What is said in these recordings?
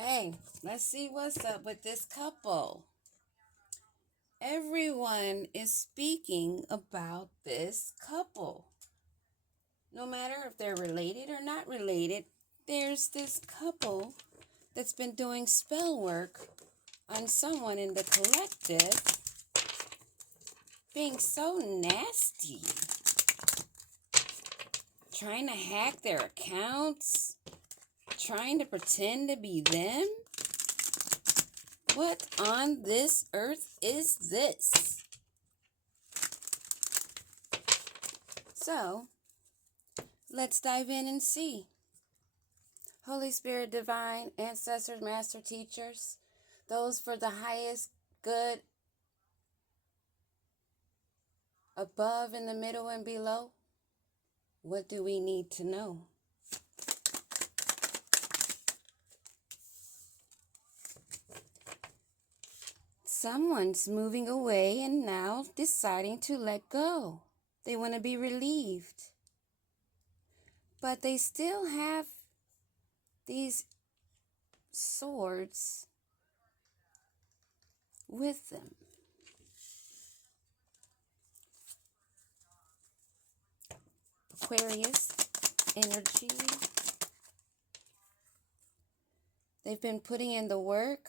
Hey, let's see what's up with this couple. Everyone is speaking about this couple. No matter if they're related or not related, there's this couple that's been doing spell work on someone in the collective being so nasty. Trying to hack their accounts, trying to pretend to be them. What on this earth is this? So, let's dive in and see. Holy Spirit, divine, ancestors, master teachers, those for the highest good, above, in the middle, and below. What do we need to know? Someone's moving away and now deciding to let go. They want to be relieved. But they still have these swords with them. Aquarius energy. They've been putting in the work,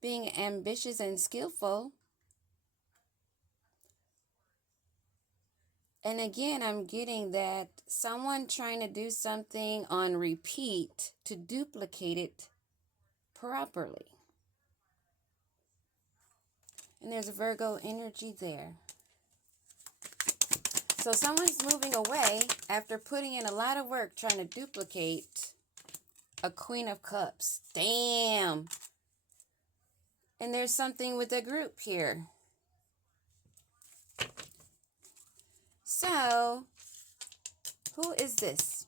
being ambitious and skillful. And again, I'm getting that someone trying to do something on repeat to duplicate it properly. And there's a Virgo energy there. So someone's moving away after putting in a lot of work trying to duplicate a Queen of Cups. Damn. And there's something with the group here. So, who is this?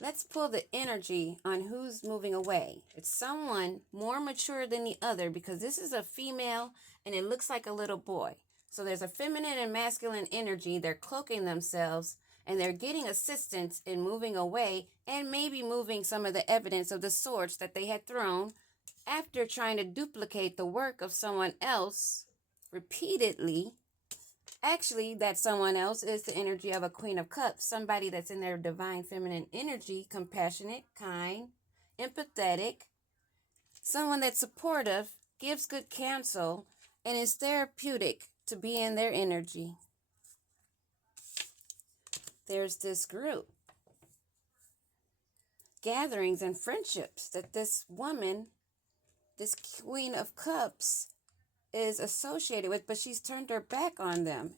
Let's pull the energy on who's moving away. It's someone more mature than the other because this is a female and it looks like a little boy. So there's a feminine and masculine energy. They're cloaking themselves and they're getting assistance in moving away and maybe moving some of the evidence of the swords that they had thrown after trying to duplicate the work of someone else repeatedly. Actually, that someone else is the energy of a Queen of Cups, somebody that's in their divine feminine energy, compassionate, kind, empathetic, someone that's supportive, gives good counsel, and is therapeutic to be in their energy. There's this group, gatherings and friendships that this woman, this Queen of Cups, is associated with, but she's turned her back on them.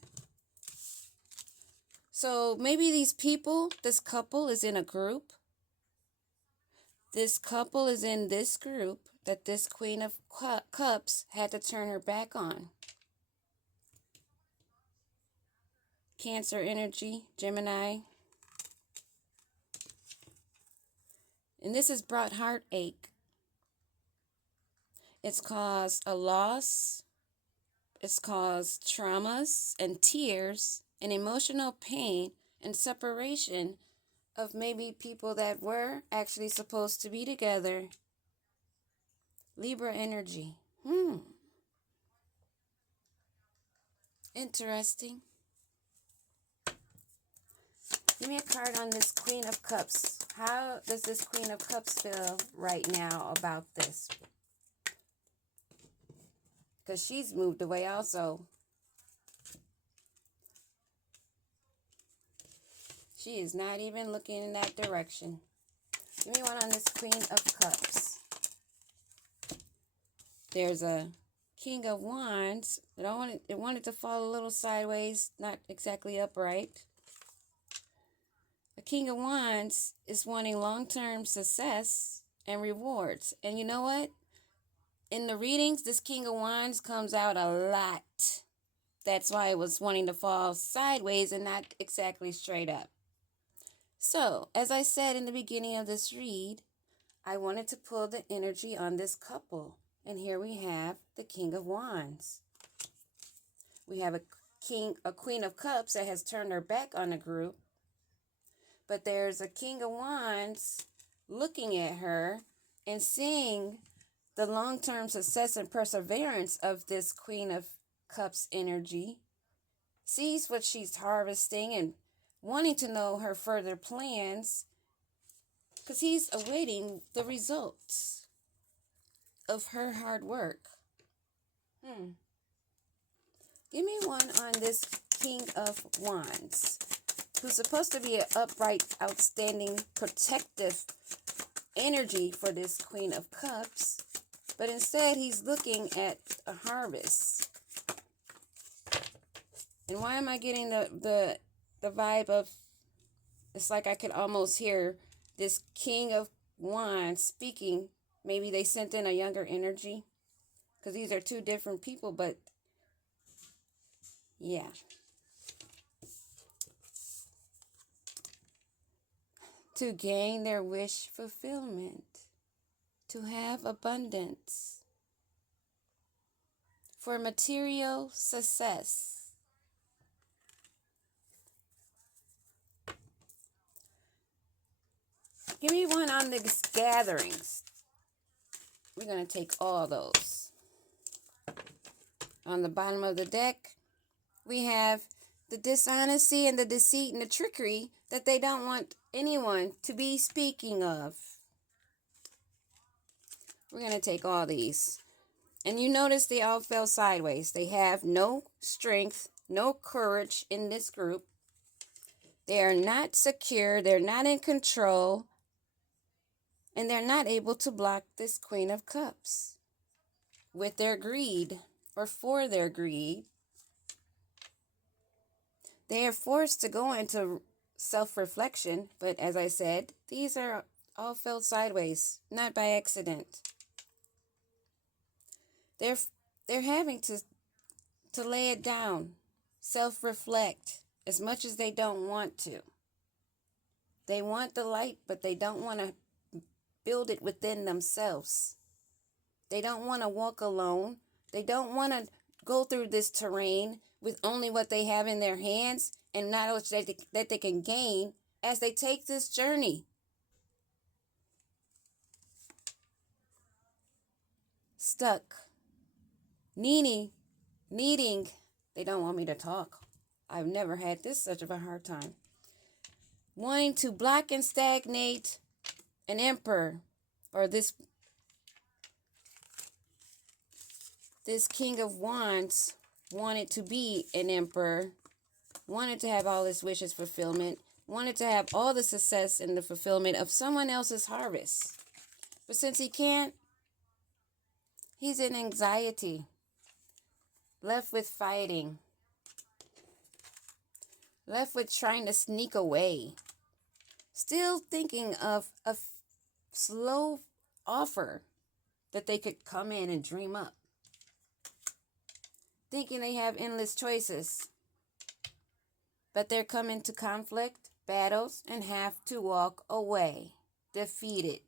So maybe these people, this couple is in a group. This couple is in this group that this Queen of Cups had to turn her back on. Cancer energy, Gemini. And this has brought heartache. It's caused a loss. It's caused traumas and tears and emotional pain and separation of maybe people that were actually supposed to be together. Libra energy. Interesting. Give me a card on this Queen of Cups. How does this Queen of Cups feel right now about this? Because she's moved away also. She is not even looking in that direction. Give me one on this Queen of Cups. There's a King of Wands. It wanted to fall a little sideways, not exactly upright. A King of Wands is wanting long-term success and rewards. And you know what? In the readings, this King of Wands comes out a lot. That's why it was wanting to fall sideways and not exactly straight up. So, as I said in the beginning of this read, I wanted to pull the energy on this couple. And here we have the King of Wands. We have a Queen of Cups that has turned her back on the group. But there's a King of Wands looking at her and seeing the long-term success and perseverance of this Queen of Cups energy, sees what she's harvesting and wanting to know her further plans, because he's awaiting the results of her hard work. Give me one on this King of Wands, who's supposed to be an upright, outstanding, protective energy for this Queen of Cups, but instead he's looking at a harvest. And why am I getting the vibe of, it's like I could almost hear this King of Wands speaking. Maybe they sent in a younger energy, because these are two different people, but yeah. To gain their wish fulfillment, to have abundance, for material success. Give me one on the gatherings. We're going to take all those. On the bottom of the deck, we have the dishonesty and the deceit and the trickery that they don't want anyone to be speaking of. We're going to take all these. And you notice they all fell sideways. They have no strength, no courage in this group. They are not secure. They're not in control. And they're not able to block this Queen of Cups with their greed or for their greed. They are forced to go into self-reflection. But as I said, these are all fell sideways, not by accident. They're having to lay it down, self-reflect as much as they don't want to. They want the light, but they don't want to build it within themselves. They don't want to walk alone. They don't want to go through this terrain with only what they have in their hands and knowledge that they can gain as they take this journey. Stuck. Needing. They don't want me to talk. I've never had this such of a hard time. Wanting to block and stagnate an emperor, or this King of Wands wanted to be an emperor, wanted to have all his wishes fulfillment, wanted to have all the success and the fulfillment of someone else's harvest. But since he can't, he's in anxiety, left with fighting, left with trying to sneak away, still thinking of a slow offer that they could come in and dream up, thinking they have endless choices, but they're coming to conflict, battles, and have to walk away, defeated.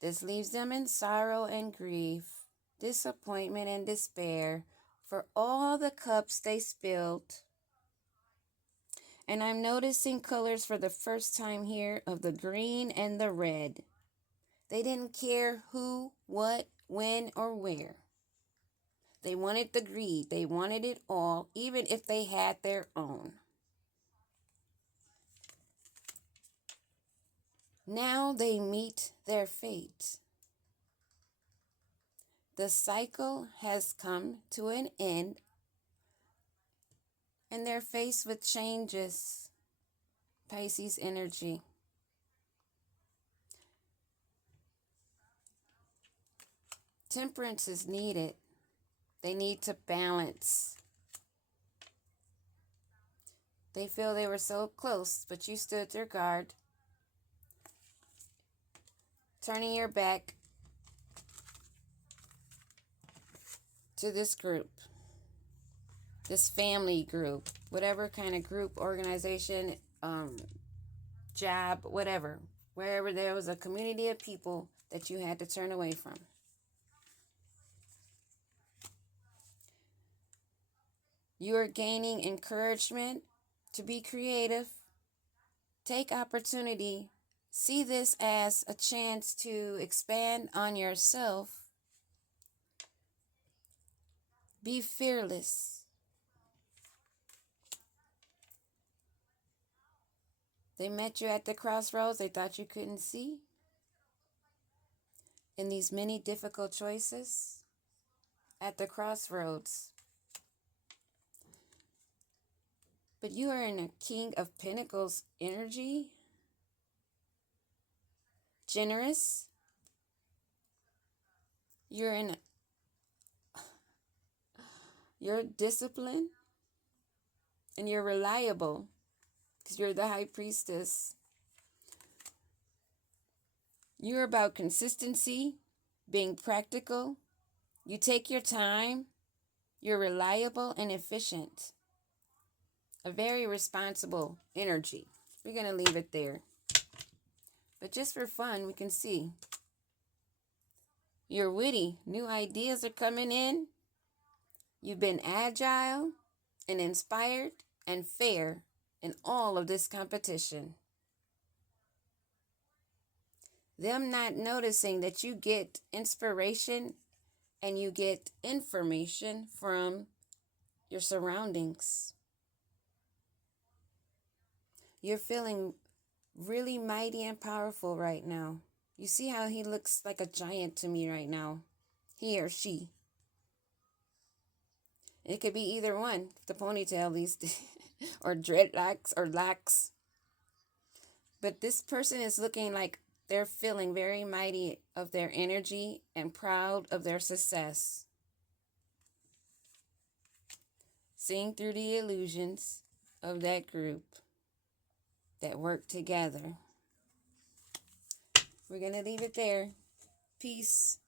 This leaves them in sorrow and grief, disappointment and despair for all the cups they spilled. And I'm noticing colors for the first time here of the green and the red. They didn't care who, what, when, or where. They wanted the greed. They wanted it all, even if they had their own. Now they meet their fate. The cycle has come to an end, and they're faced with changes. Pisces energy. Temperance is needed. They need to balance. They feel they were so close, but you stood their guard, turning your back to this group, this family group, whatever kind of group, organization, job, whatever, wherever there was a community of people that you had to turn away from. You are gaining encouragement to be creative. Take opportunity See this as a chance to expand on yourself. Be fearless. They met you at the crossroads. They thought you couldn't see. In these many difficult choices at the crossroads. But you are in a King of Pentacles energy. Generous. You're disciplined. And you're reliable. Because you're the High Priestess. You're about consistency. Being practical. You take your time. You're reliable and efficient. A very responsible energy. We're going to leave it there. But just for fun, we can see. You're witty. New ideas are coming in. You've been agile and inspired and fair in all of this competition. Them not noticing that you get inspiration and you get information from your surroundings. You're feeling really mighty and powerful right now. You see how he looks like a giant to me right now. He or she. It could be either one. The ponytail these or dreadlocks or locks. But this person is looking like they're feeling very mighty of their energy and proud of their success. Seeing through the illusions of that group that work together. We're going to leave it there. Peace.